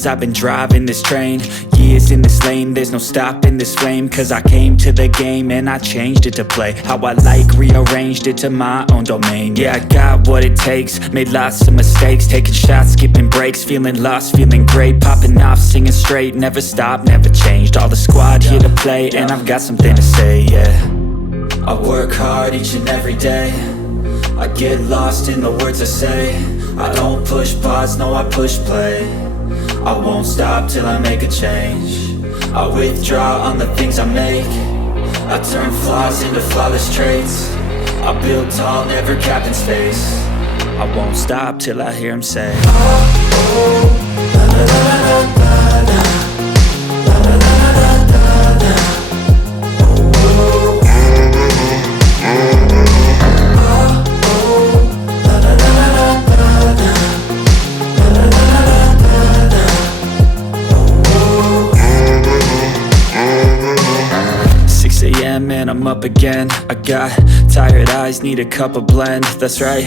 days I've been driving this train, years in this lane, there's no stopping this flame. Cause I came to the game and I changed it to play how I like, rearranged it to my own domain. Yeah, I got what it takes, made lots of mistakes, taking shots, skipping breaks, feeling lost, feeling great, popping off, singing straight, never stopped, never changed. All the squad here to play, and I've got something to say, yeah. I work hard each and every day, I get lost in the words I say. I don't push pause, no I push play. I won't stop till I make a change. I withdraw on the things I make. I turn flaws into flawless traits. I build tall, never capped in space. I won't stop till I hear him say, oh, oh, la la la la la la, la la la la la la, oh, oh, oh, la la la la la la, la la la la la la, oh, oh. 6 a.m. and I'm up again. I got tired eyes, need a cup of blend. That's right,